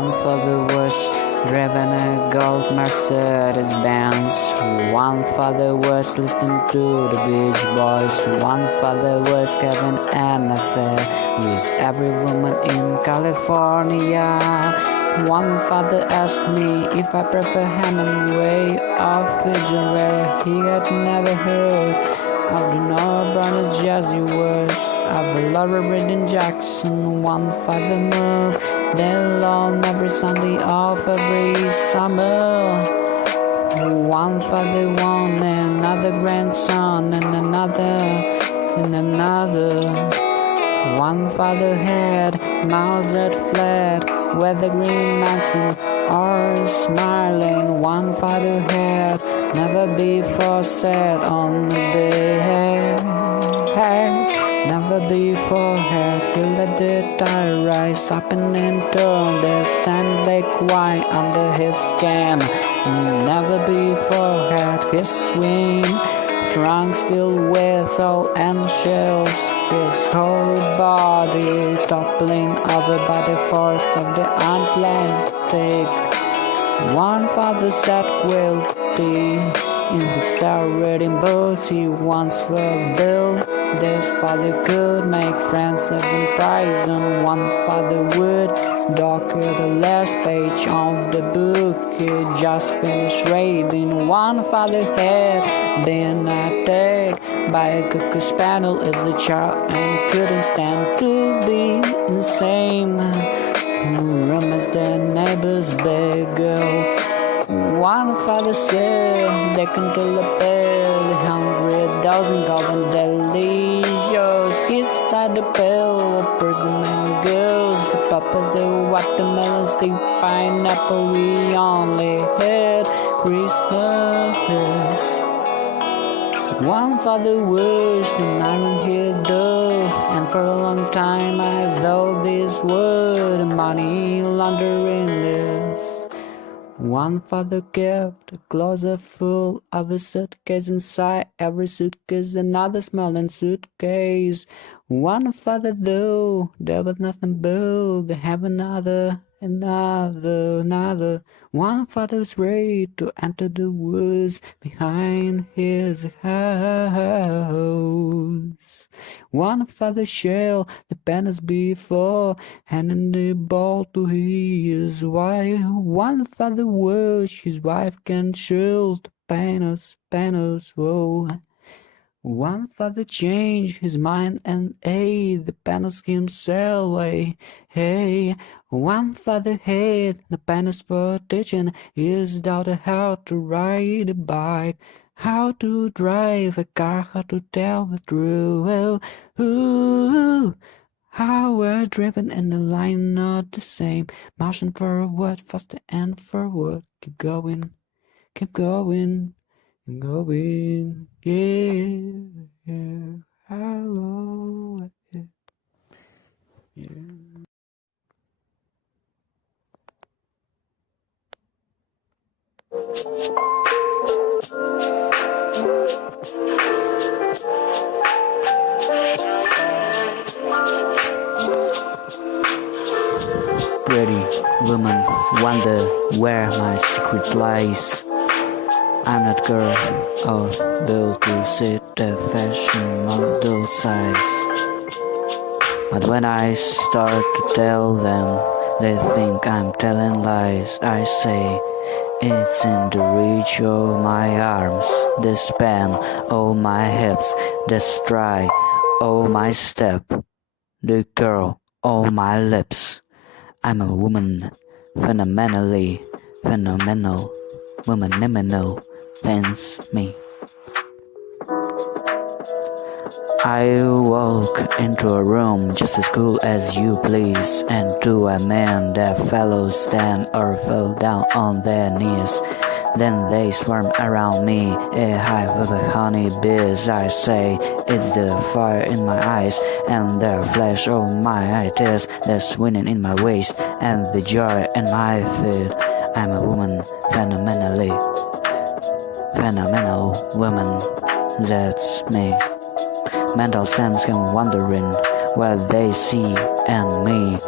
one for the worst, driven a gold Mercedes Benz. One for the worst, listening to the Beach Boys. One for the worst, having an affair with every woman in California. One father asked me if I prefer Hemingway or Fitzgerald. He had never heard of the Nora Brown's jazzy words of Laura Braden Jackson. One father moved their lawn every Sunday off every summer. One father won another grandson and another. One father had mouths that fled, whether Green Manson or smiling. One father had never before sat on the bed. Never before had he let the tide rise up and into the sand lake wine under his skin. Never before had his swing trunks filled with salt and shells, his whole body toppling over by the force of the Atlantic. One father sat guilty in his cell reading books he once fulfilled. This father could make friends even prison. One father would doctor the last page of the book he just finished reading. One father had been attacked by a cocker spaniel as a child and couldn't stand to be in the same room as the neighbor's big girl. One father said they can kill a pill, 100,000 golden delicious. He's like the pill, a person and girls, the papas, the watermelons, the pineapple. We only had Christmas. One father was an iron heel though, and for a long time I thought this word money laundering this. One father kept a closet full of a suitcase, inside every suitcase another smelling suitcase. One father though, there was nothing but they have another. One father was ready to enter the woods behind his house. One father shall the penance before handing the ball to his wife. One father wish his wife can shield the penance, whoa. One father changed his mind and ate the penance himself, hey. One father had the penance for teaching his daughter how to ride a bike, how to drive a car, how to tell the truth. Ooh, how we're driven in the line not the same. Motion forward, faster and forward. Keep going, keep going. I'm going, yeah, hello, yeah. Pretty woman, wonder where my secret lies. I'm not girl or built to sit the fashion model size. But when I start to tell them, they think I'm telling lies. I say, it's in the reach of my arms, the span of my hips, the stride of my step, the curl of my lips. I'm a woman, phenomenal, woman-niminal. Thanks me. I walk into a room just as cool as you please, and to a man that fellows stand or fell down on their knees. Then they swarm around me, a hive of honey bees. I say, it's the fire in my eyes, and the flash of my tears, the swinging in my waist, and the joy in my feet. I'm a woman, phenomenal woman, that's me. Mental sense can wondering what they see and me.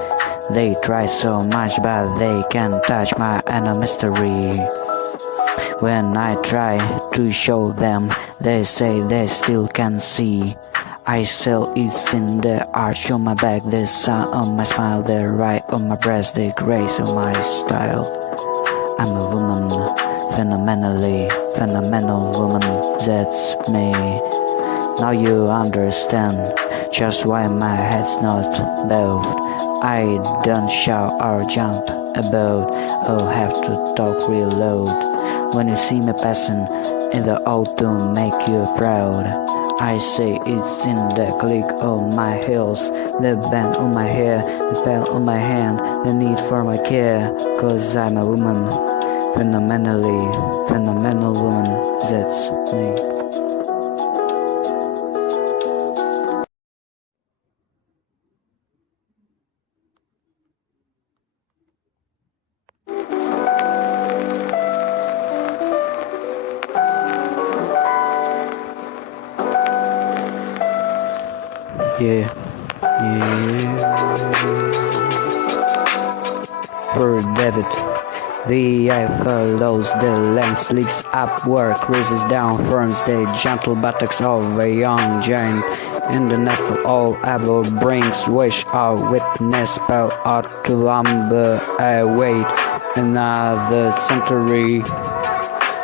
They try so much but they can't touch my inner mystery. When I try to show them, they say they still can see. I sell it's in the arch on my back, the sun on my smile, the right on my breast, the grace of my style. I'm a woman, phenomenal woman, that's me. Now you understand just why my head's not bowed. I don't shout or jump about, or have to talk real loud. When you see me passing in the autumn, make you proud. I say it's in the click of my heels, the band on my hair, the bell on my hand, the need for my care. Cause I'm a woman, phenomenal woman, that's me. Yeah. For David, the eye follows the land, sleeps upward, cruises down, forms the gentle buttocks of a young giant. In the nest of all above brings wish of witness, spell out to lumber, I wait another century.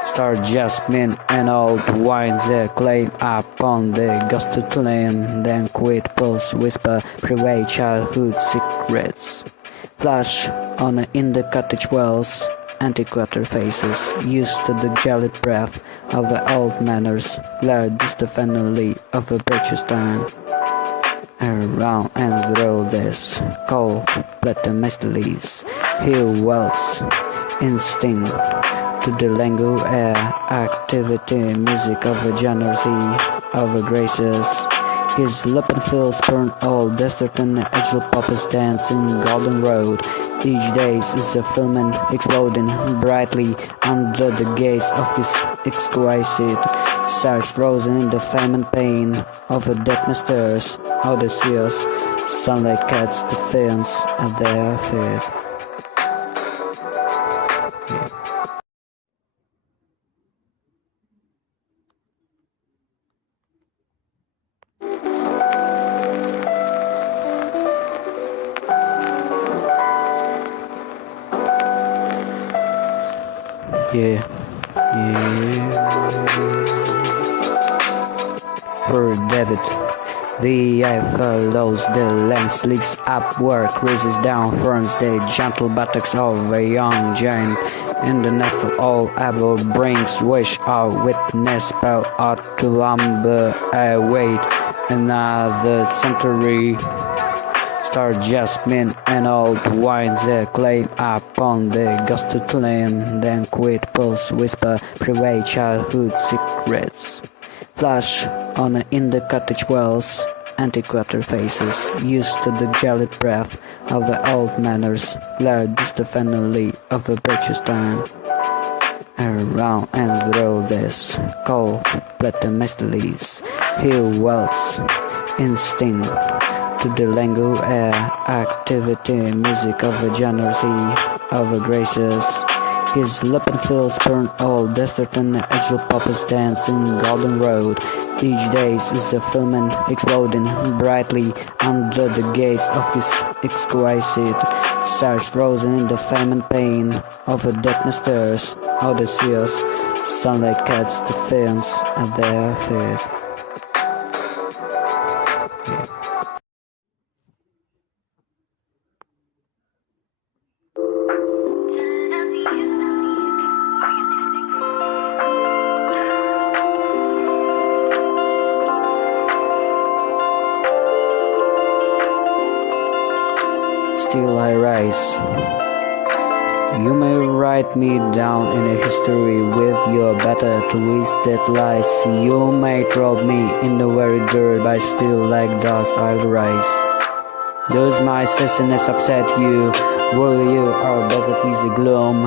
Star jasmine and old wines, they claim upon the ghosted land, then quit pulse whisper, private childhood secrets. Flash on in the cottage walls, antiquated faces, used to the gelid breath of the old manners, glad is the family of a purchase time. Around and through this cold platinum mysteries, he welts instinct to the languor air, activity, music of a generosity, of a graces. His lupin fields burn all desert and agile poppies dance in golden road. Each day is a filament exploding brightly under the gaze of his exquisite stars, frozen in the fame and pain of a dead masters. Odysseus, sunlight cuts the fins at their feet. Yeah. For David, the eye follows the land, sleeps upward, cruises down, forms the gentle buttocks of a young giant. In the nest of all above brings wish of witness, spell out to lumber, I wait another century. Star jasmine and old wines, they claim upon the ghosted land, then quit pulse whisper, private childhood secrets. Flash on in the cottage walls, antiquated faces, used to the gelid breath of the old manners, glad is the family of a purchase time. Around and through this cold platinum mysteries, he welts instinct to the languor air, activity, music of a generosity, of a graces. His lupin fields burn all desert and agile poppies dance in golden road. Each day is a filament exploding brightly under the gaze of his exquisite stars, frozen in the fame and pain of a dead masters. Odysseus, sunlight cuts the fins at their feet. Still I rise. You may write me down in a history with your better twisted lies. You may throw me in the very dirt, but still like dust I'll rise. Does my sassiness upset you? Worry you or does it easy gloom?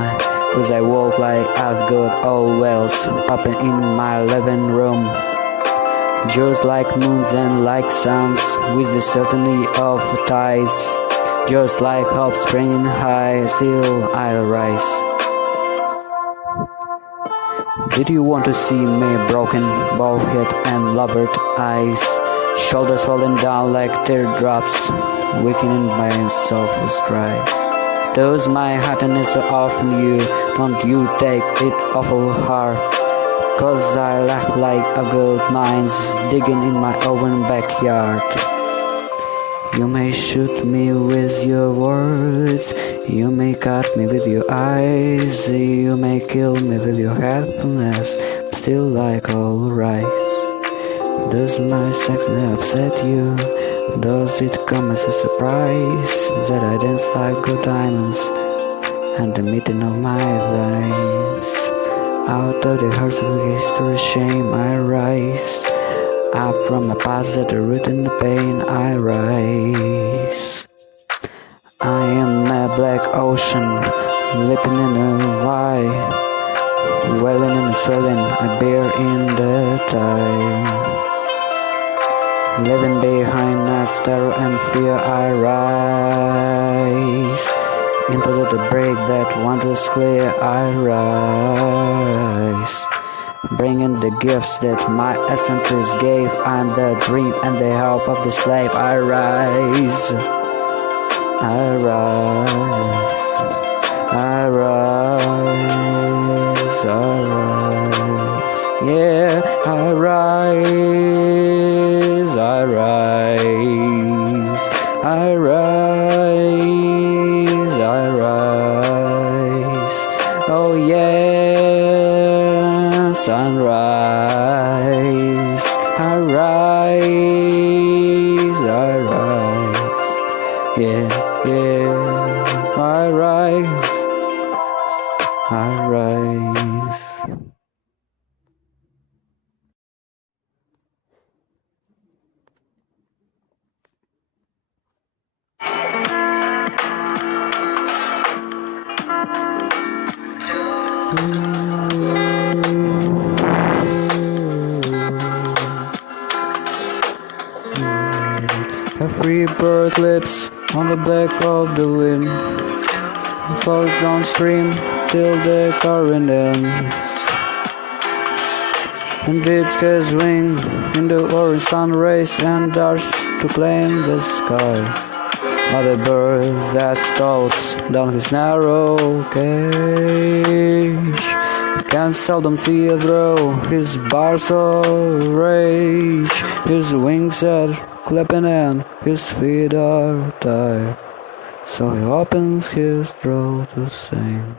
Cause I walk like I've got all wells popping in my living room. Just like moons and like suns, with the certainty of tides. Just like hope springing high, still I'll rise. Did you want to see me broken, bald head and lowered eyes? Shoulders falling down like teardrops, weakening my self-strife. Does my happiness often you? Don't you take it awful hard? 'Cause I laugh like a gold mines digging in my own backyard. You may shoot me with your words, you may cut me with your eyes, you may kill me with your helpfulness, but still like all rise. Does my sex upset you? Does it come as a surprise that I dance like good diamonds and the meeting of my thighs? Out of the hearts of history, shame I rise. Up from my past that the root in the pain I rise. I am a black ocean, leaping in a wide, welling and swelling, I bear in the tide. Living behind nights, terror and fear I rise. Into the break that wonders clear I rise. Bringing the gifts that my ancestors gave. I'm the dream and the hope of the slave. I rise. I rise. I rise. I rise. Yeah, I rise. I rise. I rise. I rise. Oh yeah. Sunrise, I rise, I rise, yeah, yeah, I rise, I rise. A free bird lips on the back of the wind, flows downstream till the current ends, and its cast wing in the orange sun rays and darts to claim the sky. But a bird that stalks down his narrow cage can seldom see through his bars of rage. His wings are clapping and his feet are tired, so he opens his throat to sing.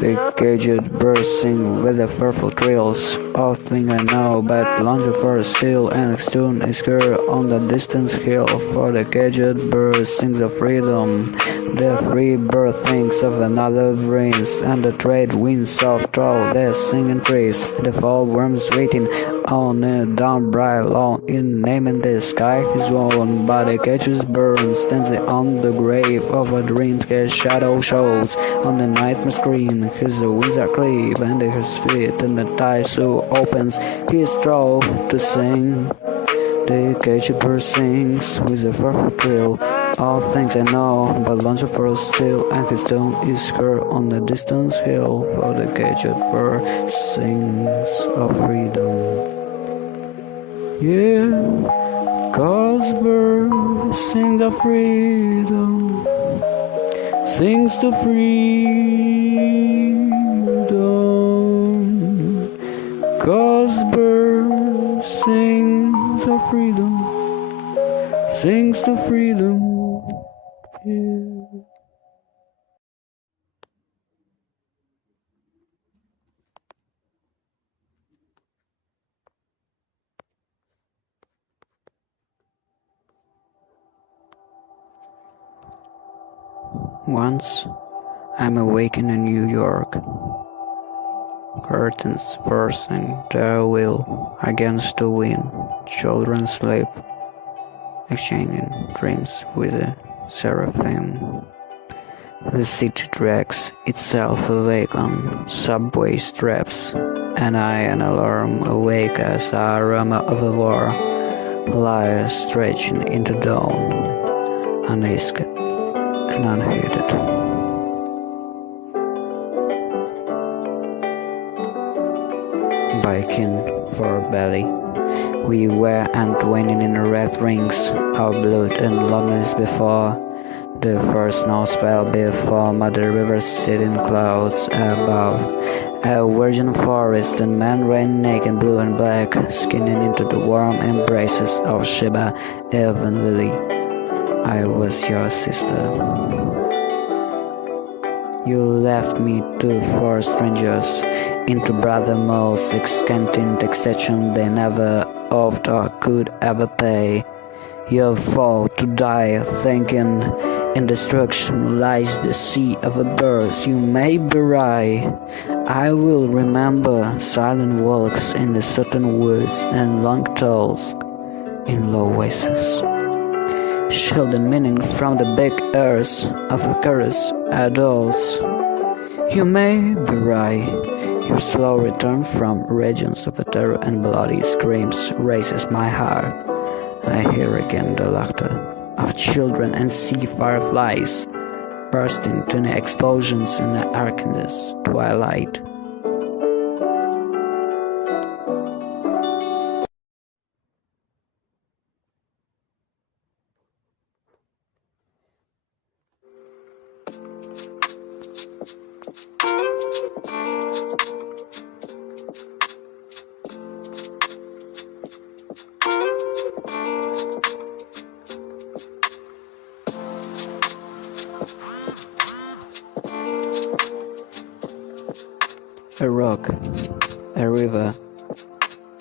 The caged birds sing with the fearful trills of thing I know, but longer for still and tune is heard on the distant hill. For the caged bird sings of freedom, the free bird thinks of another breeze, and the trade winds of through the singing trees. The fall worms waiting on a down bright lawn in naming the sky his own, but the caged bird stands on the grave of a dream. His shadow shows on the nightmare screen. His wings are cleave and his feet and the tie so opens his throat to sing. The caged bird sings with a fearful thrill. All things I know, but longer for still, and his tone is heard on the distant hill. For the caged bird sings of freedom. Yeah, 'cause birds sing of freedom, sings the freedom. 'Cause birds sings of freedom, sings the freedom. Yeah. Once I'm awakened in New York, curtains forcing their will against the wind, children sleep, exchanging dreams with a seraphim. The city drags itself awake on subway straps, and I, an alarm, awake as a rumor of a war, lie stretching into dawn, unasked and unheeded. Biking for belly, we were entwining in red rings, our blood and loneliness before. The first snows fell before Mother Rivers sit in clouds above. A virgin forest and men ran naked, blue and black, skinning into the warm embraces of Sheba, Eve and Lily. I was your sister. You left me to four strangers, into brother moles, excanting taxation they never oft or could ever pay. You fall to die, thinking in destruction lies the sea of a birth you may bury. I will remember silent walks in the certain woods and long tolls in low oases. Shielded meaning from the big earth of a caress adults. You may bury your slow return from regions of terror and bloody screams raises my heart. I hear again the laughter of children and see fireflies bursting to the explosions in the Arkansas twilight. A rock, a river,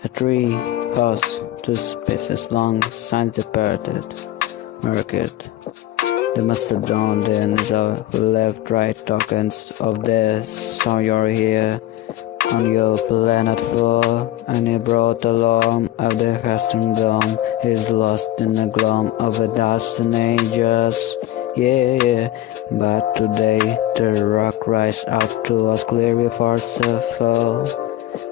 a tree, house, 2 spaces long, signs departed, market. The mastodon, the Nizar, who left right tokens of the saw you're here on your planet floor, and he brought alarm of the western dome, is lost in the gloom of a dust and ages. Yeah, but today the rock rise out to us clearly for fall.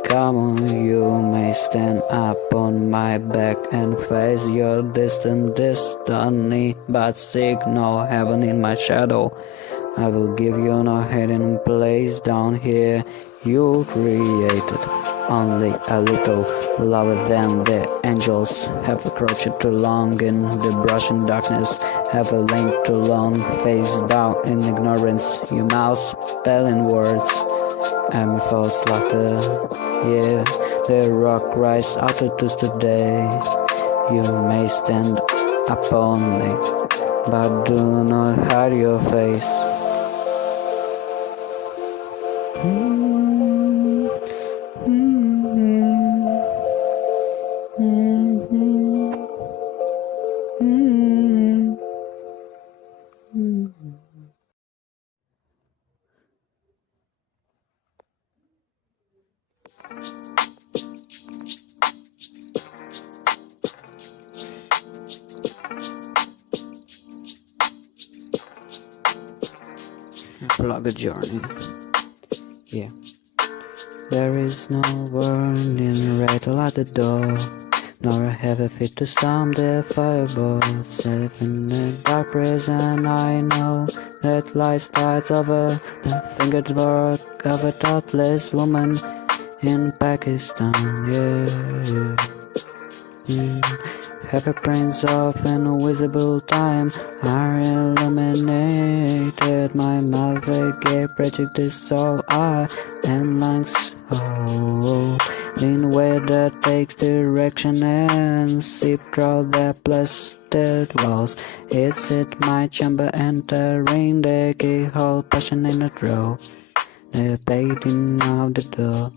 Come on, you may stand up on my back and face your distant destiny, but seek no heaven in my shadow. I will give you no hidden place down here. You created only a little lower than the angels, have crouched too long in the brushing darkness, have lain too long face down in ignorance. You mouth spelling words, I'm false laughter. Yeah, the rock rise out to today. You may stand upon me, but do not hide your face. Plug a journey. Yeah. There is no warning rattle at the door, nor a heavy fit to storm the fireball. Safe in the dark prison, I know that lies tides over the fingered work of a thoughtless woman in Pakistan. Happy prints of invisible time are illuminated. My mother gave prejudice so I and lungs in way that takes direction and seep through the plastered walls. It's at my chamber entering the keyhole, passion in a throw, the beating of the door.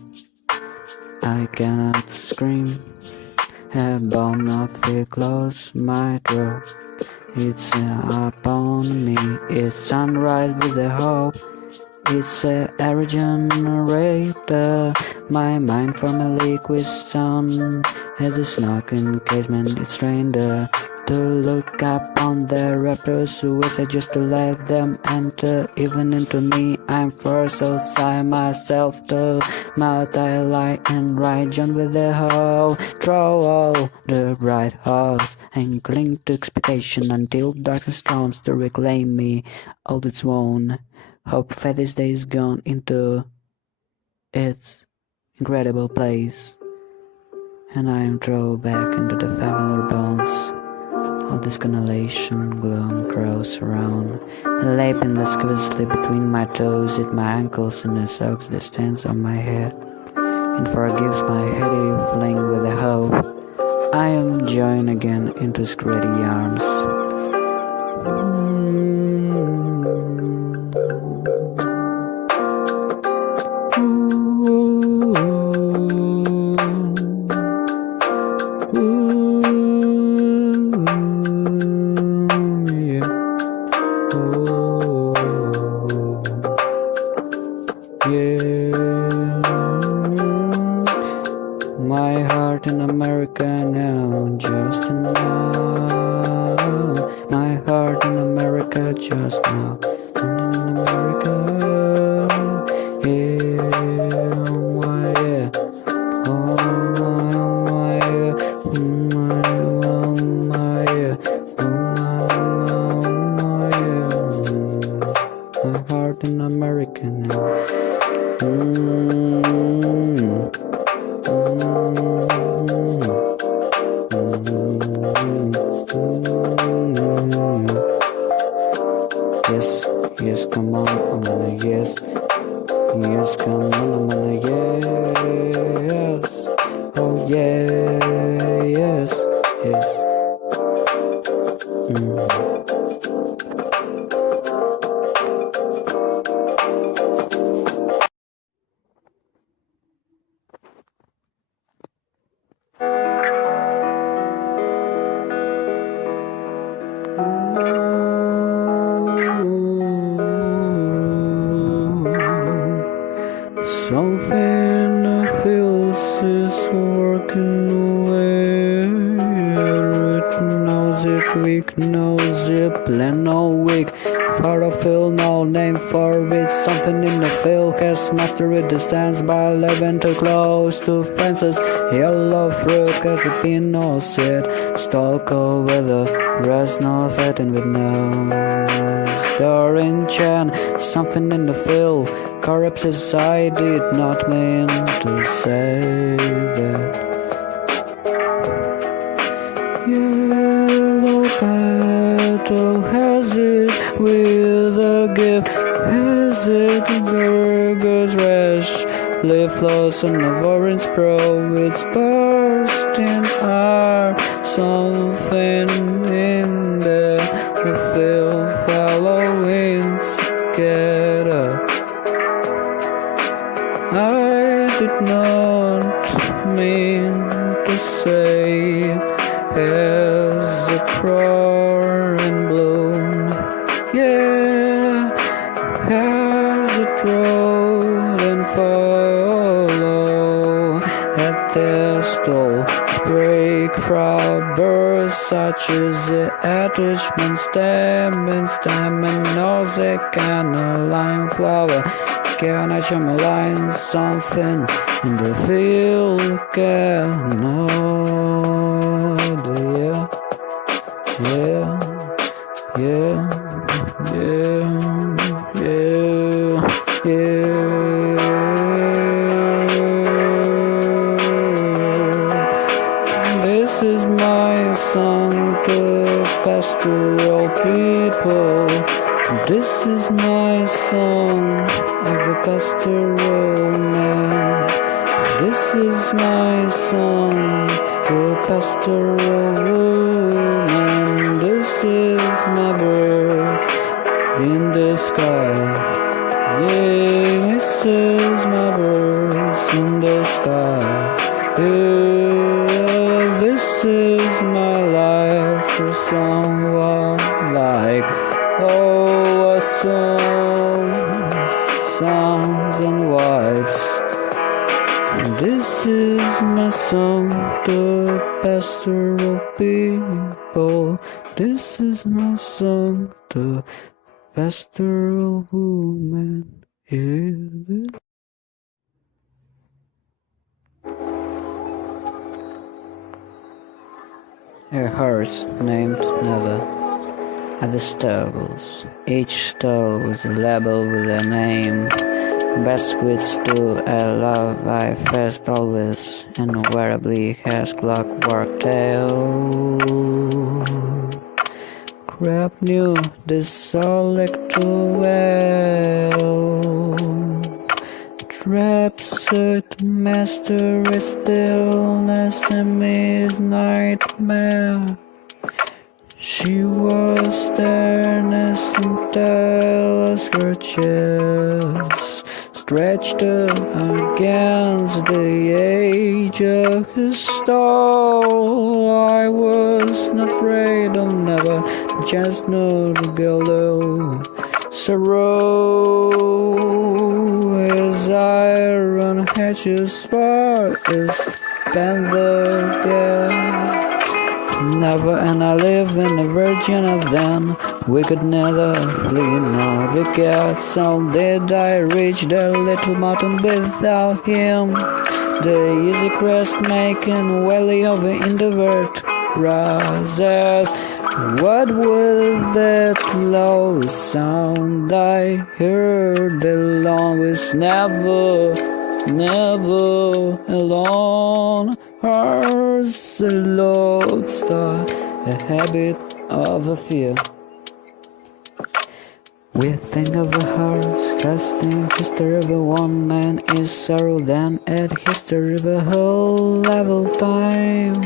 I cannot scream. A bone of it close my throat. It's upon me. It's sunrise with the hope. It's a regenerator. My mind from a liquid stone has a snock in casement. It's strained. to look up on the rappers who say just to let them enter even into me. I'm first outside myself to mouth I lie and ride John with the hoe. Throw all the bright horse and cling to expectation until darkness comes to reclaim me. All its own hope fate this day is gone into its incredible place, and I am thrown back into the familiar bones of this constellation. Gloom grows around, lapping the sleep between my toes, at my ankles, and the soaks that stands on my head, and forgives my heady fling with a hope. I am joined again into his greedy arms. My heart in America now, just now. My heart in America just now. In America, yeah, why, yeah. Oh my, yeah. Oh my, yeah. Oh my, yeah. My heart in America now. Yes, yes, come on, I'm gonna yes. Yes, come on, I'm gonna yes. Oh yeah, yes, yes. Something feels is working away. It knows it, weak knows it, plan no weak. Part of feel no name for it. Something in the field has mastered the stance by living too close to fences. Yellow fruit has a pin no seed. Stalk over the rest, no fighting with no storing chan. Something in the field corrupts I did not mean to say that. Yellow battle has it with a gift. Has it burgers rash? Leaf flows on the orange pro. It's bursting are something in the field following together. I did not mean to say as a roar and bloom. Yeah, as it rolled and follow at the stall. Break from birds such as the attachment stem and nose and a line flower. Can I show my line something in the field? Can yeah, yeah, yeah, yeah, yeah, This is my song to pastoral people. This is my song of a pastoral man. This is my song to a pastoral woman. This is my bird in the sky. Yeah, this is my birds in the sky. Yeah, this is my life for someone like oh, a song, songs and wives. This is my song to pastoral people. This is my song to pastoral woman. Yeah. A horse named Never at the stables. Each stall was labeled with a name. Biscuits to a love I first always invariably has clockwork tail. Crab knew this solid too well. Trap suit master is stillness and midnight mare. She was sternness and tells her chest stretched against the edge of his stall. I was not afraid of never, just know the girl sorrow as iron hedges far as panther girl. Never, and I live in a Virginia then. We could neither flee nor be kept. So did I reach the little mountain without him. The easy crest making valley of the introvert rises. What was that low sound I heard? The long was never alone. Hers a lodestar, a habit of a fear. We think of a horse, casting history of a one man is sorrow, then add history of a whole level time.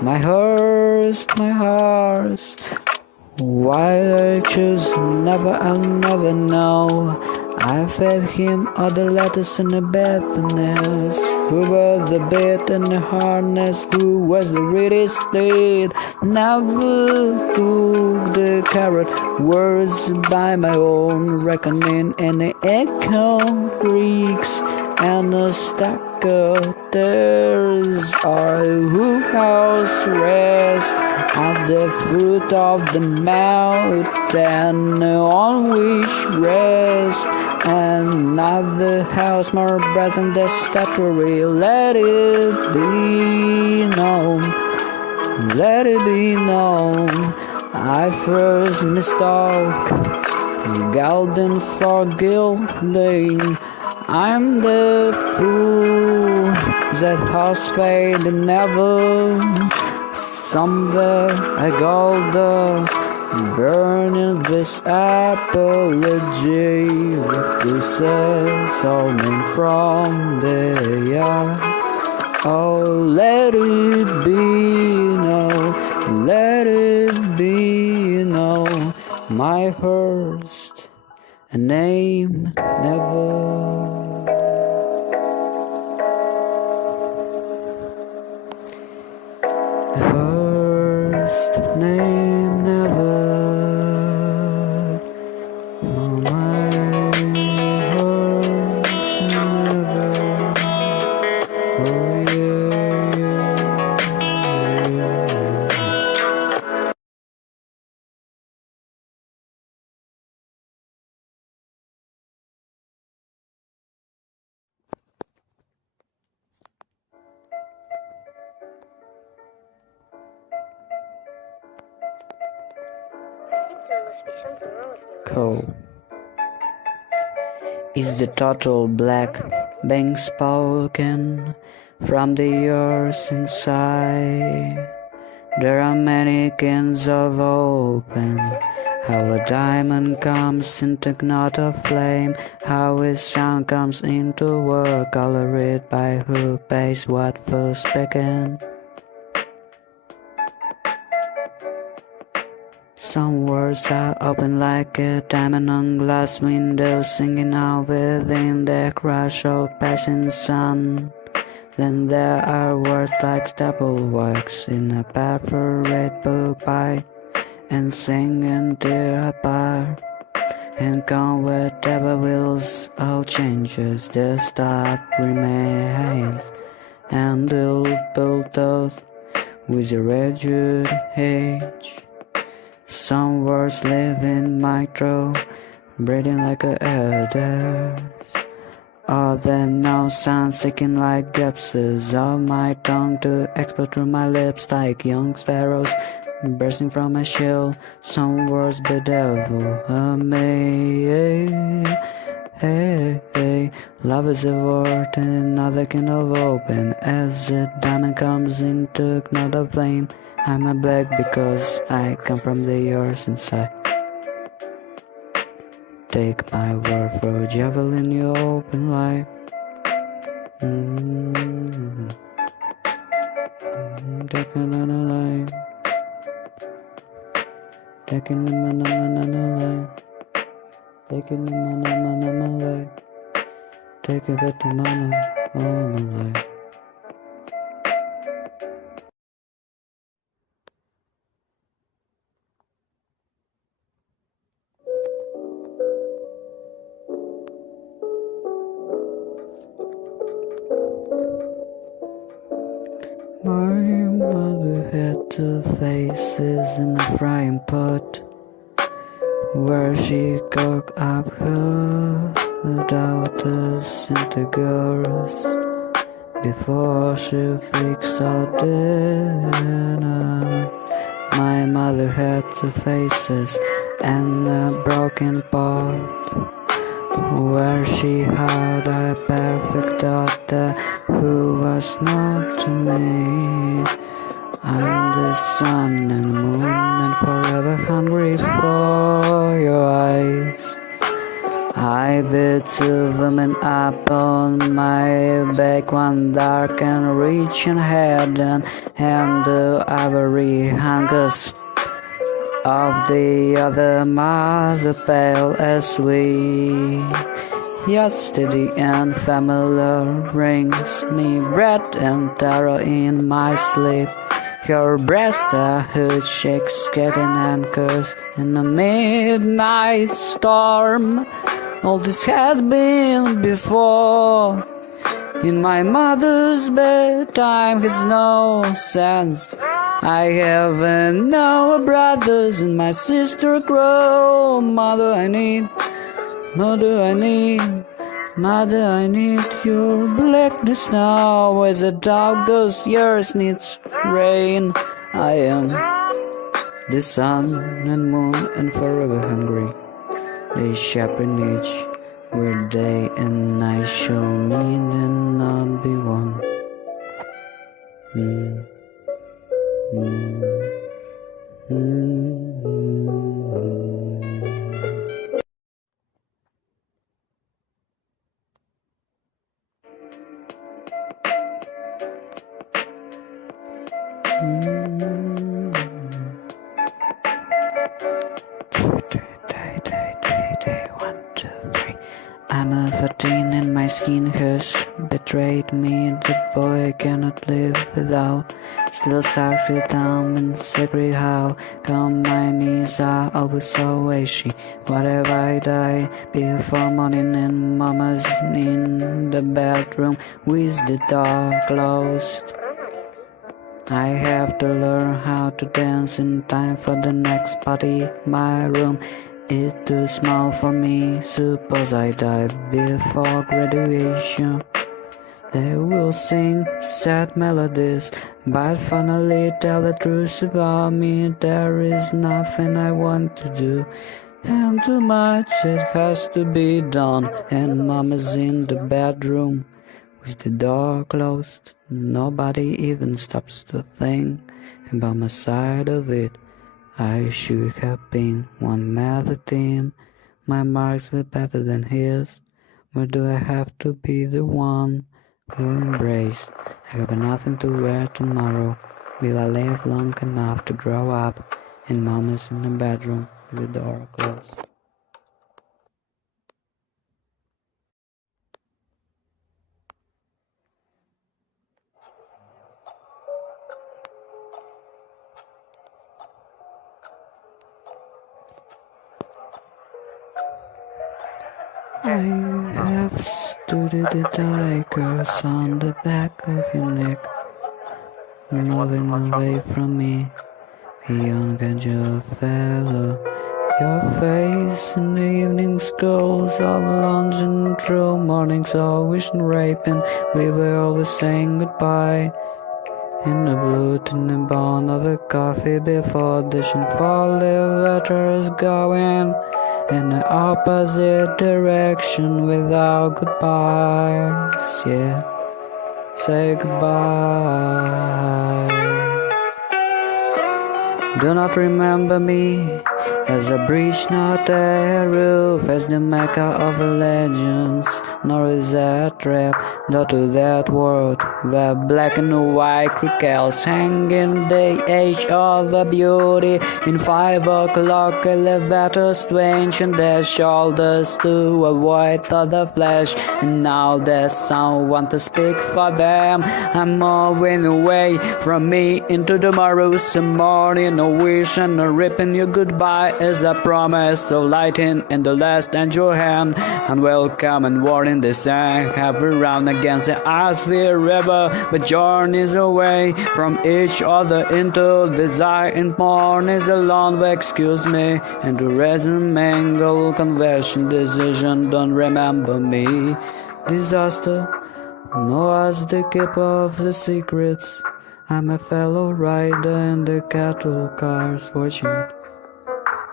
My horse, why I choose never, I'll never know. I fed him all the letters in the bitterness. Who was the bit in the harness? Who was the ready state? Never took the carrot words by my own reckoning, and the echo creaks and the stackers are who house rest at the foot of the mountain on which rest another house more bright than the statuary. Let it be known, let it be known. I first mistook golden for gilding. I'm the fool that has faith never. Somewhere I golden burning this apology with this sounding from the yard. Oh, let it be known, let it be known. My first name never. First name never. My first never. Oh yeah. Coal is the total black being spoken from the earth inside. There are many kinds of open. How a diamond comes into knot of flame, how its sound comes into word, color it by who pays what first began. Some words are open like a diamond on glass window, singing out within the crash of passing sun. Then there are words like staple works in a perforated book by and sing and tear apart and come whatever wills all changes, the stop remains. and built out with a rigid age. Some words live in my throat, breathing like a adder. Other now sound sinking like glimpses of my tongue to explode through my lips like young sparrows bursting from my shell. Some words bedevil me. Hey, love is a word and another kind of open. As a diamond comes into another flame, I'm a black because I come from the earth inside. Take my word for a javelin, you open life. Take another life. Taking another life. Taking another life. Take a bit of money all my life. My mother had two faces in a frying pot, where she cooked up her daughters into girls before she fixed out dinner. My mother had two faces and a broken pot, where she had a perfect daughter who was not me. I'm the sun and moon and forever hungry for your eyes. I beat two women up on my back, one dark and rich and hidden, and the ivory hangers of the other mother pale as we. Yet steady and familiar rings me bread and terror in my sleep. Her breast a huge shakes, getting anchors in a midnight storm. All this had been before. In my mother's bedtime has no sense. I have no brothers and my sister grow. Mother I need your blackness now. As a dog goes, yours needs rain. I am the sun and moon and forever hungry. They sharpen each, where day and night shall meet and not be one. One, two, three. I'm a 14 and my skin has betrayed me. The boy cannot live without. Still sucks with them and secret how come my knees are always so ashy. What if I die before morning and mama's in the bedroom with the door closed? I have to learn how to dance in time for the next party. My room is too small for me. Suppose I die before graduation. They will sing sad melodies, but finally tell the truth about me. There is nothing I want to do, and too much it has to be done. And mama's in the bedroom with the door closed. Nobody even stops to think about my side of it. I should have been one mad at him. My marks were better than his. Why do I have to be the one who embraced? I have nothing to wear tomorrow. Will I live long enough to grow up? And mama's in the bedroom with the door closed. I have studied the tigers on the back of your neck, moving away from me, beyond your fellow. Your face in the evening schools of London, through mornings of wishing raping, we were always saying goodbye. In the blue in the bond of a coffee before dishing for the letters going in the opposite direction without goodbyes, yeah, say goodbye. Do not remember me as a bridge, not a roof, as the mecca of legends, nor is a trap, not to that world where black and white crickets hang in the age of beauty. In 5 o'clock elevators strange and their shoulders to avoid the flesh, and now there's someone to speak for them. I'm moving away from me into tomorrow's morning, a wish and a ripping you goodbye as a promise of lighting in the last and your hand, and welcome and warning the sun have around against the icy river, but journeys away from each other into desire and porn is alone. Excuse me, and to reason mangle conversion decision don't remember me. Disaster, no as the keeper of the secrets. I'm a fellow rider in the cattle cars, watching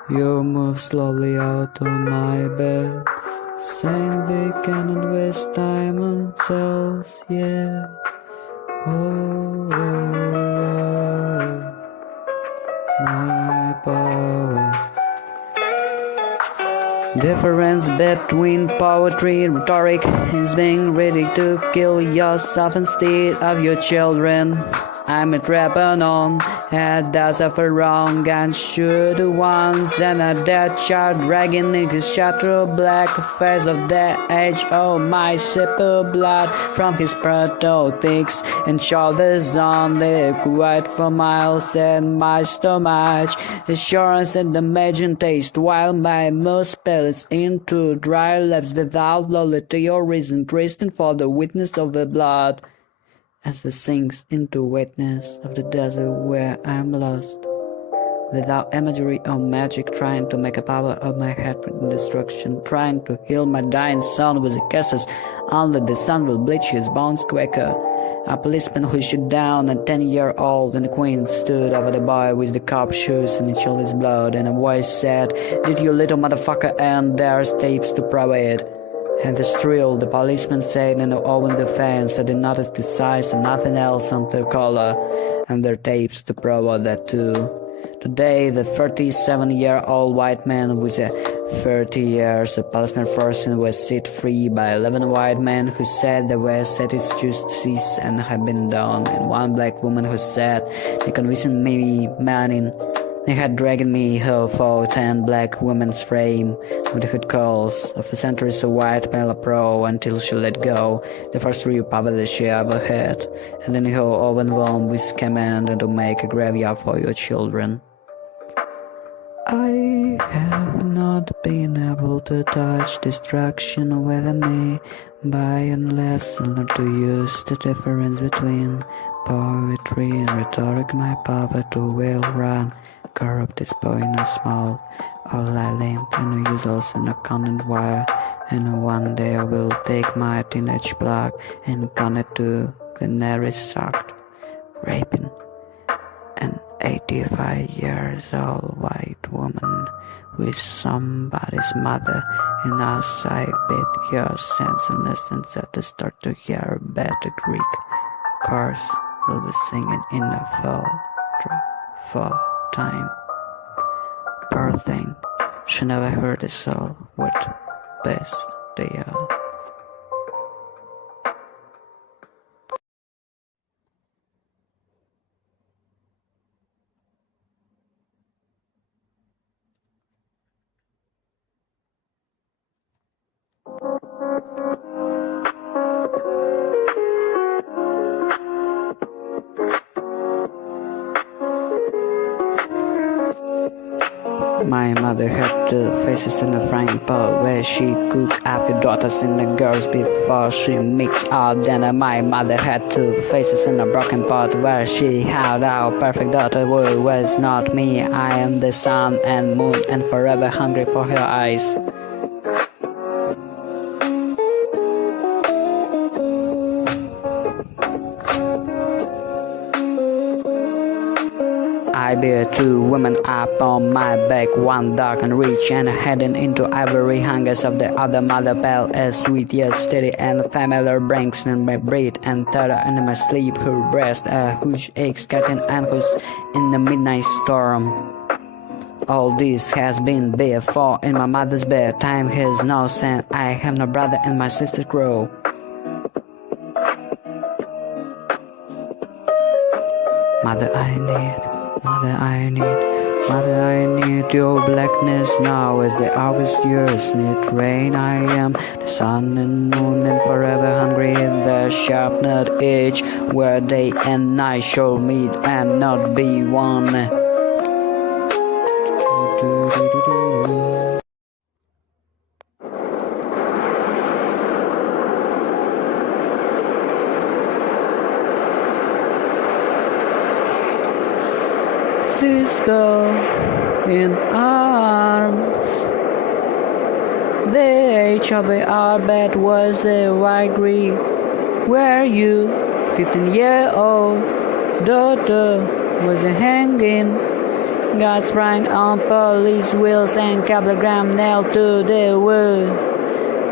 you move slowly out of my bed, saying we cannot waste time on cells, yeah. Oh, my power. Difference between poetry and rhetoric is being ready to kill yourself instead of your children. I'm a trapping on and that's a for wrong and shoot once, and a dead child dragging his shattered black face of the edge of my sip of blood from his prosthetics and shoulders on the quiet for miles, and my stomach assurance and imagined taste while my mouth spills into dry lips without loyalty or reason, trusting for the witness of the blood as it sinks into wetness of the desert where I'm lost, without imagery or magic, trying to make a power of my head in destruction, trying to heal my dying son with kisses. Only the sun will bleach his bones quicker. A policeman who shot down a 10-year-old, and the queen stood over the boy with the cop shoes and it chilled his blood, and a voice said, "Did you little motherfucker?" and there's tapes to prove it. And the thrill, the policeman said, and opened the fence. I did notice the size and nothing else on the collar, and their tapes to prove that too. Today, the 37-year-old white man with 30 years, a policeman person was set free by 11 white men who said they were set his justice and had been done, and one black woman who said they convincing me man they had dragged me here for 10 black women's frame with the hood calls of the centuries of white male pro until she let go the first real poverty she ever had, and then her oven warm with command and to make a graveyard for your children. I have not been able to touch destruction with me by unless I learn to use the difference between poetry and rhetoric. My poverty will run corrupt is point of small, all I limp and use also in a content wire, and one day I will take my teenage block and connect to the nearest sucked, raping an 85 years old white woman with somebody's mother, and outside bit your senselessness and set to start to hear better Greek chorus will be singing in a full time. Poor thing, she never heard a soul what best they are. My mother had two faces in a frying pan where she cooked up her daughters and the girls before she mixed all dinner. My mother had two faces in a broken pot where she had our perfect daughter who was not me. I am the sun and moon and forever hungry for her eyes. I bear two women up on my back, one dark and rich and heading into ivory hungers of the other mother pale as sweet yet steady and familiar brings in my breath and terror in my sleep her breast a huge ache scattered ankles in the midnight storm. All this has been before in my mother's bed. Time has no sense. I have no brother and my sister grow. Mother I need your blackness now as the August years need rain. I am the sun and moon and forever hungry in the sharpened edge where day and night shall meet and not be one. Sister in arms, the age of our bed was a white green. Were you 15-year-old? Daughter was a hanging. God sprang on police wheels and cablegram nailed to the wood.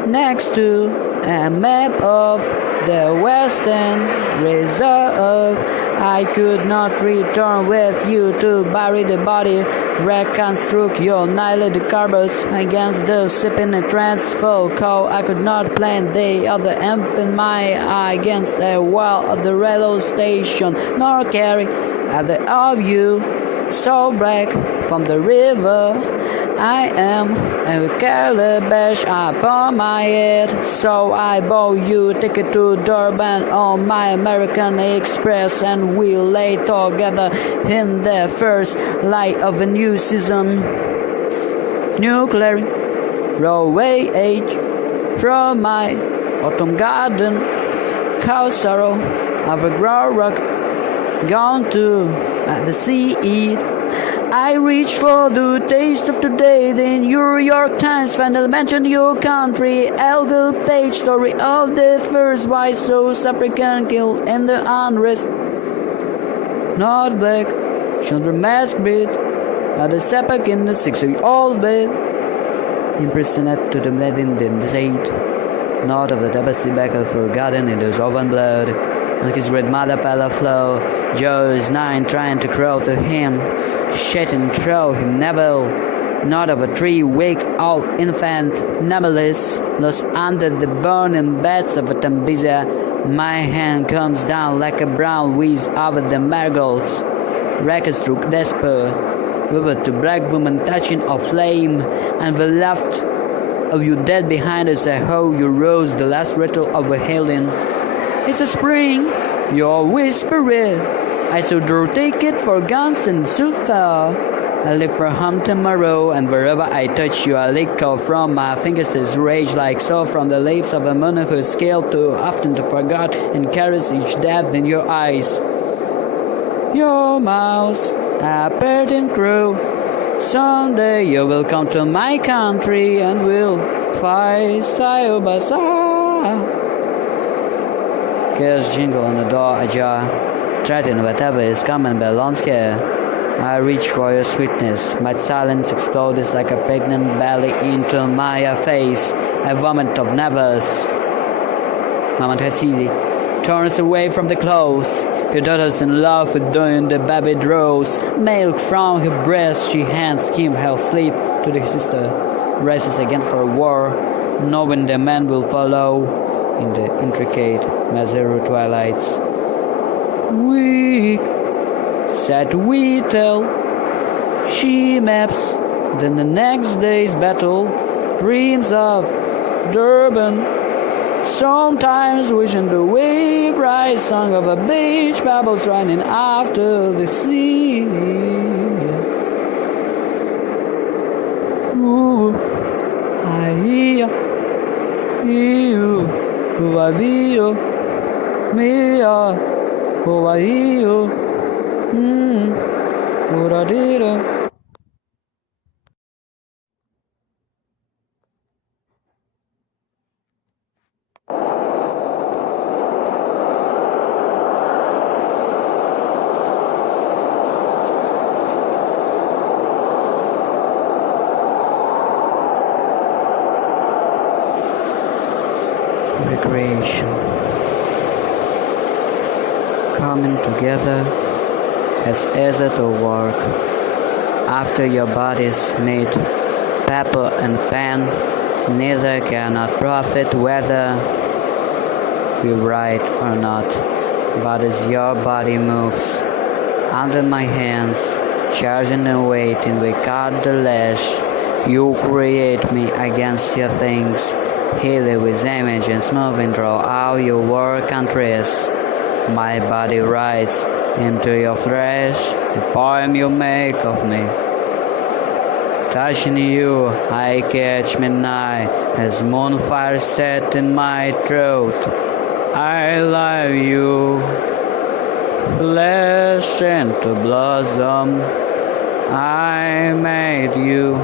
Next to a map of the Western Reserve, I could not return with you to bury the body. Reconstruct your nightly cupboards against the sipping transfer call. I could not plant the other amp in my eye against a wall of the railroad station, nor carry either of you so back from the river. I am a calabash upon my head, so I bow you ticket to Durban on my American Express, and we lay together in the first light of a new season. Nuclear railway age from my autumn garden, cow sorrow of a grow rock gone to at the sea. I reach for the taste of today. The New York Times finally mentioned your country. Elgo page story of the first white South African killed in the unrest. Not black, children masked bed at the sepulchre in the 6-year-old bed. Imprisoned to the dead in the state. Not of the tapestry battle forgotten in those oven blood. Like his red mother pale flow. Joe is 9 trying to crawl to him. Shit and throw him never. Not of a 3-week-old infant, numberless, lost under the burning beds of a Tambisa. My hand comes down like a brown whiz over the marigolds. Rackets through despair, with two black women touching a flame, and the left of you dead behind us. I hope you rose the last rattle of a hailing. It's a spring, you're whispering. I so do take it for guns and sulfur. I live for home tomorrow, and wherever I touch you, I lick off from my fingers this rage like so from the lips of a moon who scaled too often to forget and carries each death in your eyes. Your mouth, a burden crew. Someday you will come to my country and we'll fight side by side. Gears jingle on the door ajar, threaten whatever is coming belongs here. I reach for your sweetness. My silence explodes like a pregnant belly into my face. A vomit of nevers. Mama Cassidy turns away from the clothes. Your daughter's in love with doing the baby draws. Milk from her breast, she hands him her sleep to the sister. Races again for war, knowing the man will follow in the intricate Maseru twilights. Weak, said we tell. She maps, then the next day's battle. Dreams of Durban. Sometimes wishing the wee bright song of a beach pebbles running after the sea. Ooh, I hear you, who I be you, me, who I hear you, what I did. Recreation, coming together as easy to work after your bodies meet paper and pen. Neither cannot profit whether we write or not, but as your body moves under my hands, charging and waiting, we cut the lash. You create me against your things, healing with images moving through all your work and trace. My body writes into your flesh the poem you make of me. Touching you, I catch midnight as moonfire set in my throat. I love you, flesh into blossom. I made you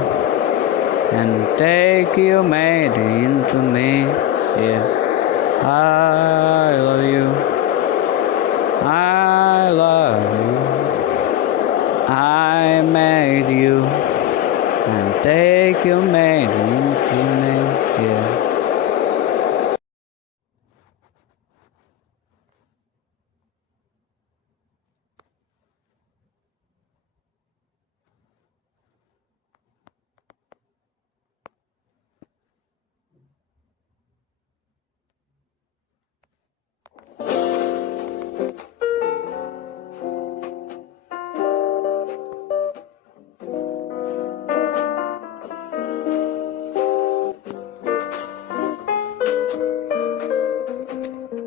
and take you made into me. Yeah, I love you. I love you. I made you and take you made into me. Yeah.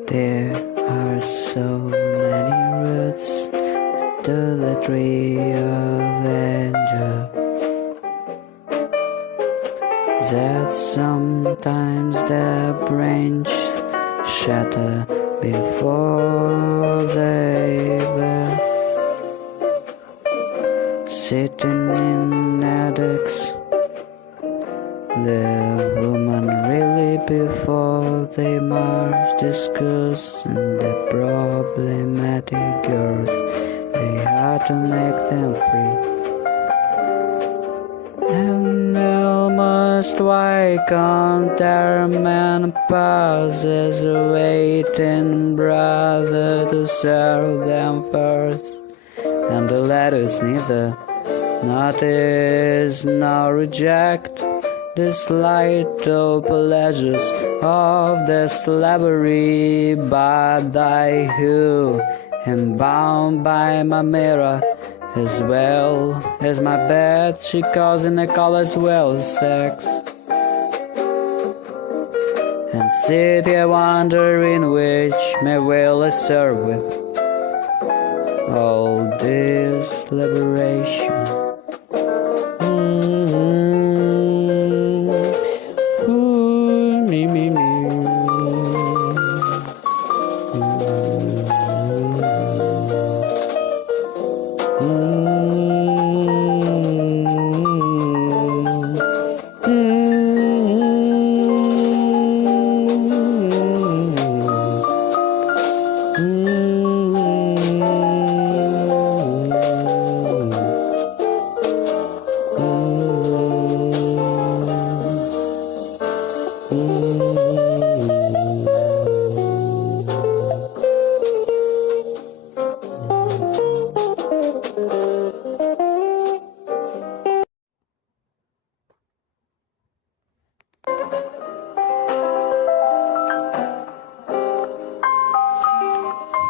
There are so many roots to the tree of anger that sometimes the branch shatter before they bear. Sitting in attics, the woman really before they march discuss and the problematic girls, they had to make them free. And almost why can't their man pauses waiting brother to serve them first? And the letters neither notice nor reject the slight pleasures of the slavery, but I who am bound by my mirror as well as my bed, she calls in a call as well as sex. And sit here wondering which may well I serve with all this liberation. Ooh, me, me, me.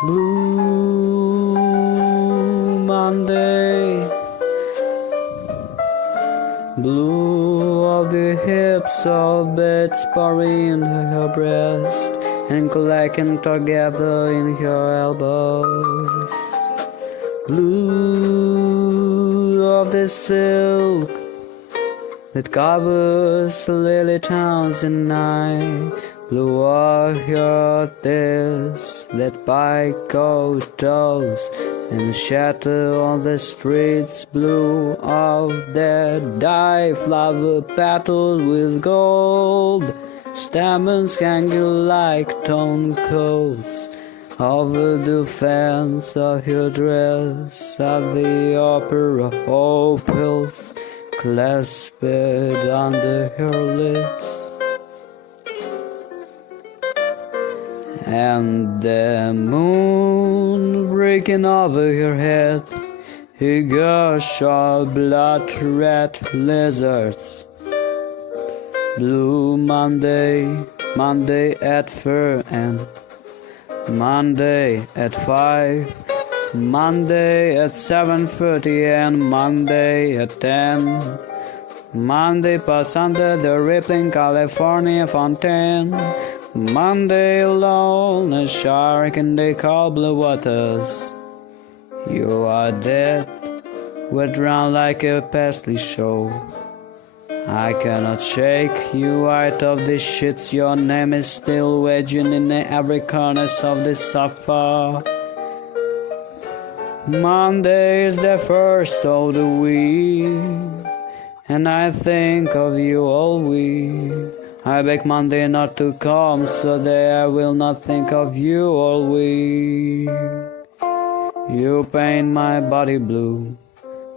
Blue Monday, blue of the hips of beds pouring into her breast and collecting together in her elbows. Blue of the silk that covers lily towns in night. Blue of your tears that bite cold toes and shatter on the streets. Blue of their dye flower petals with gold stamens hanging like stone coals over the fence of your dress at the opera opals clasped under her lips. And the moon breaking over your head, a gush of blood-red lizards. Blue Monday, Monday at 4 and Monday at 5, Monday at 7:30 and Monday at 10. Monday pass under the rippling California fountain. Monday alone, a shark in the cold blue waters. You are dead, we're drowned like a pastry show. I cannot shake you out of the shits. Your name is still wedging in every corner of the sofa. Monday is the first of the week, and I think of you all week. I beg Monday not to come, so that I will not think of you all week. You paint my body blue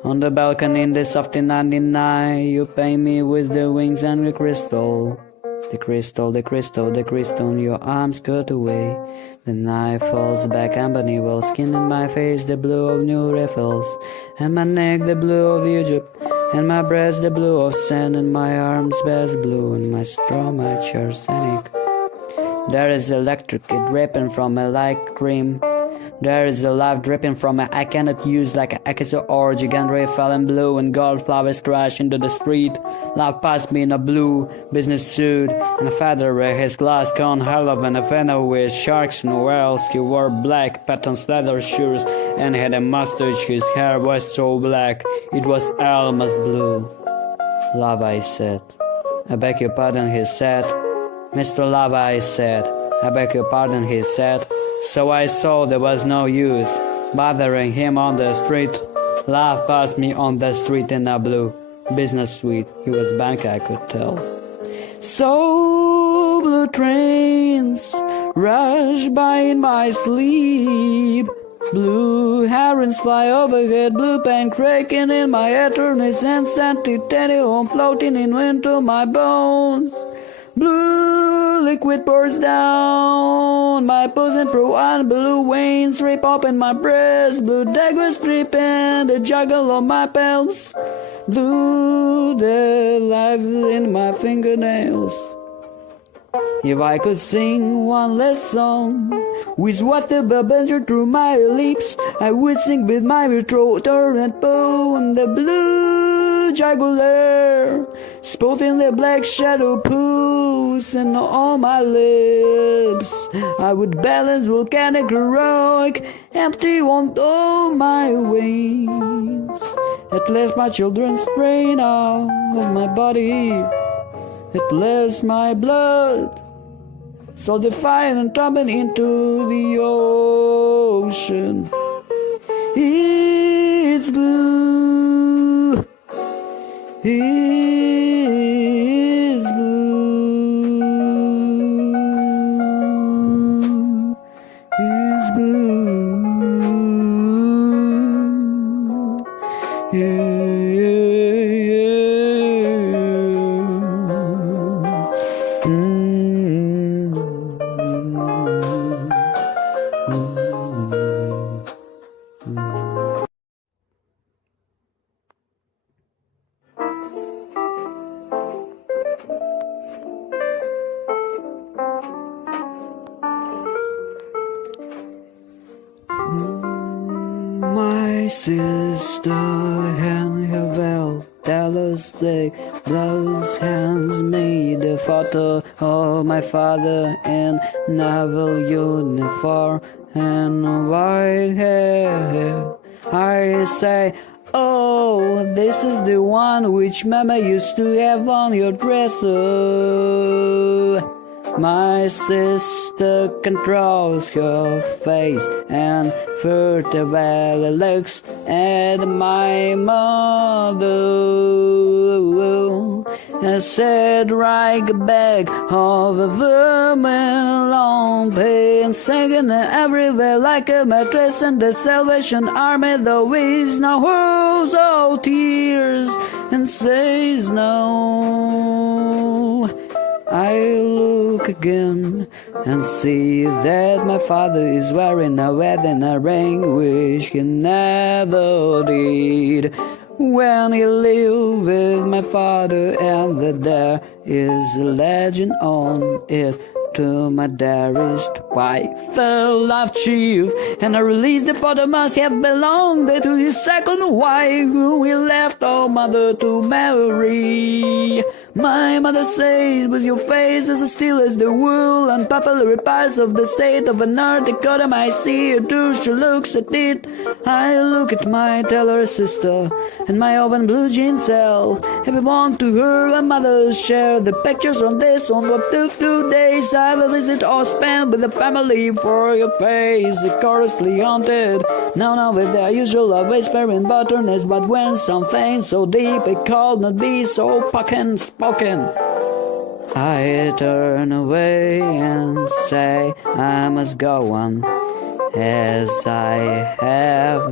on the balcony in the soft 99. You paint me with the wings and the crystal. The crystal, the crystal, the crystal, your arms cut away. The knife falls back, ebony well skin in my face, the blue of new riffles, and my neck the blue of Egypt, and my breast the blue of sand, and my arms best blue, and my straw much arsenic. There is electric dripping from a light cream. There is a life dripping from it I cannot use like an echo or gigantry fell in blue and gold flowers crash into the street. Love passed me in a blue business suit and a feather his glass cone hell of an affair with sharks and whales. He wore black patterned leather shoes and had a mustache. His hair was so black it was almost blue. Love, I said. I beg your pardon, he said. Mr. Love, I said. I beg your pardon, he said. So I saw there was no use bothering him on the street. Love passed me on the street in a blue business suit. He was bank, I could tell. So blue trains rush by in my sleep. Blue herons fly overhead, blue paint cracking in my eternity, and titanium floating into my bones. Blue liquid pours down my bosom through and blue veins rip open my breast. Blue daggers dripping the juggle of my palms. Blue the life in my fingernails. If I could sing one last song with water bubbling through my lips, I would sing with my throat and bone. The blue jugular spotting the black shadow pools and on my lips. I would balance volcanic heroic empty on all my wings. At last my children strain out of my body. At last my blood solidifying and tumbling into the ocean. It's blue. It's blue. It's blue. Yeah. My sister and her veil Dallas-Day blouse hands me the photo of my father in naval uniform and white hair. I say Oh, this is the one which Mama used to have on your dresser. My sister controls her face and furtively looks at my mother. I said like a bag of a vermin long pain, sinking everywhere like a mattress in the Salvation Army. The winds now hurls out tears and says no. I look again and see that my father is wearing a wedding ring which he never did when he lived with my father, and that there is a legend on it: to my dearest wife, the love chief, and I released the father must have belonged to his second wife, who he left our mother to marry. My mother says, with your face as still as the wool, unpopular parts of the state of North Dakota, I see her too, she looks at it. I look at my tailor sister and my oven blue jean cell. Everyone to her and mother share the pictures on this one of the few days I will visit or spend with the family, for your face is chorously haunted. Now with the usual whispering bitterness, but when something so deep it could not be so spoken, I turn away and say I must go on, as I have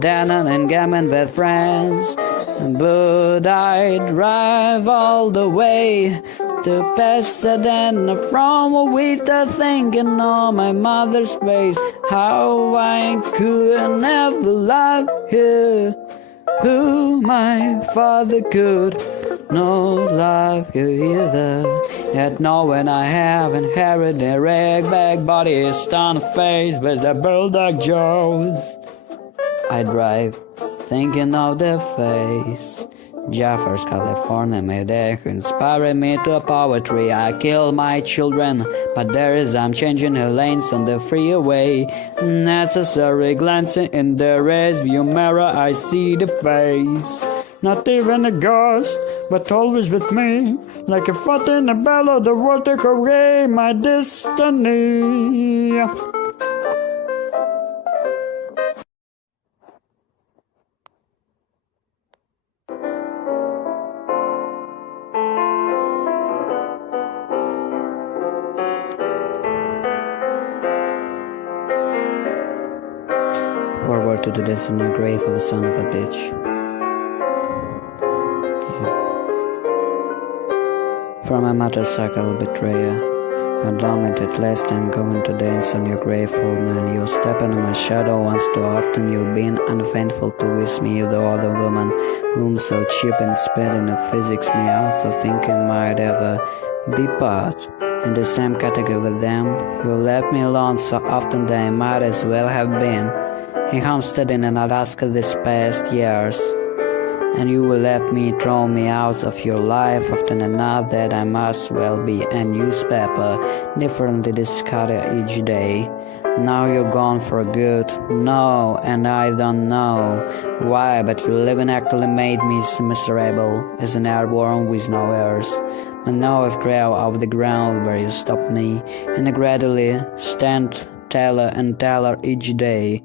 done and gammon with friends. But I drive all the way to Pasadena from Wheaton, thinking on my mother's face, how I could never love her, who my father could not love you either. Yet knowing I have inherited a rag-bag body, stunned face with the bulldog jaws, I drive, thinking of the face. Jeffers, California, made who inspired me to poetry. I kill my children, but there is I'm changing her lanes on the freeway. Necessary glancing in the rear view mirror, I see the face. Not even a ghost, but always with me, like a foot in a bellow, the world took away my destiny. Forward to the desolate grave of a son of a bitch. From a motorcycle betrayer, God damn it, at last I'm going to dance on your grave, old man. You step into my shadow once too often. You've been unfaithful to with me, you the other woman, whom so cheap and sped in the physics me out, so thinking might ever be part in the same category with them. You left me alone so often that I might as well have been in Homestead in Alaska this past years. And you will let me throw me out of your life often enough that I must well be a newspaper, differently discarded each day. Now you're gone for good. No, and I don't know why, but your living actually made me miserable as an airborne with no airs. And now I've crawled off the ground where you stopped me, and I gradually stand taller and taller each day.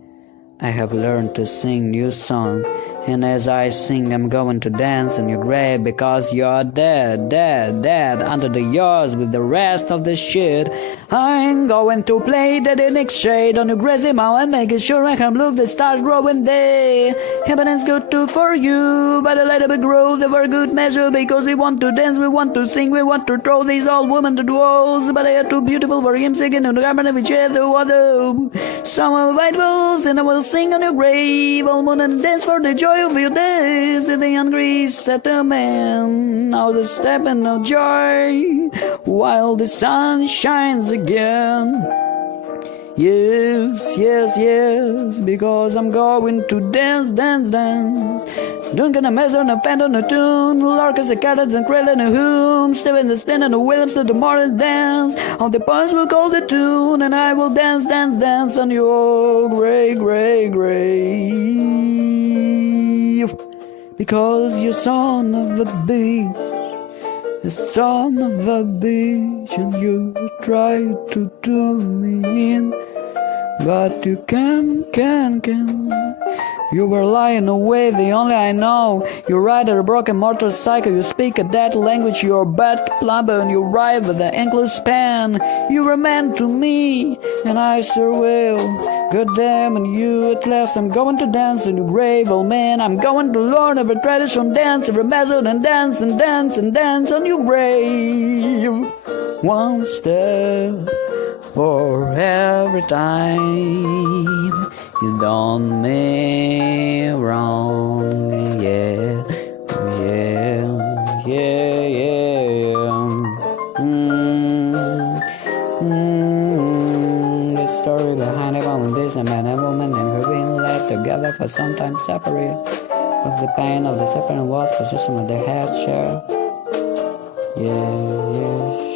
I have learned to sing new song, and as I sing I'm going to dance on your grave, because you're dead, under the yours with the rest of the shit. I'm going to play that in next shade on your grassy mountain, making sure I can look the stars growing there. Heaven's good too for you, but a little bit grow they were good measure, because we want to dance, we want to sing, we want to throw these old women to the walls, but they are too beautiful for him singing in the garden of each other. Some are white wolves, and I will sing on your grave, all moon and dance for the joy of your days. The hungry settlement, now the stepping of joy, while the sun shines again. Yes, because I'm going to dance. Don't gonna mess on a band on a tune, larkers, the carrots and krill and a whom, stepping the stand and the Williams to the morning dance. All the boys will call the tune, and I will dance on your grey. because you're son of a bitch, a son of a bitch, and you try to do me in, but you can. You were lying away, the only I know. You ride a broken motorcycle, you speak a dead language, you're a bad plumber, and you ride with an English pen. You were meant to me, and I sure will. God damn, and you at last. I'm going to dance in your grave, old man. I'm going to learn every tradition dance, every method, and dance and dance and dance on your grave. One step for every time you done me wrong, yeah. The story behind a woman, this a man and woman, and who been left together for some time separate. Of the pain of the separate was position of the head share. Yeah.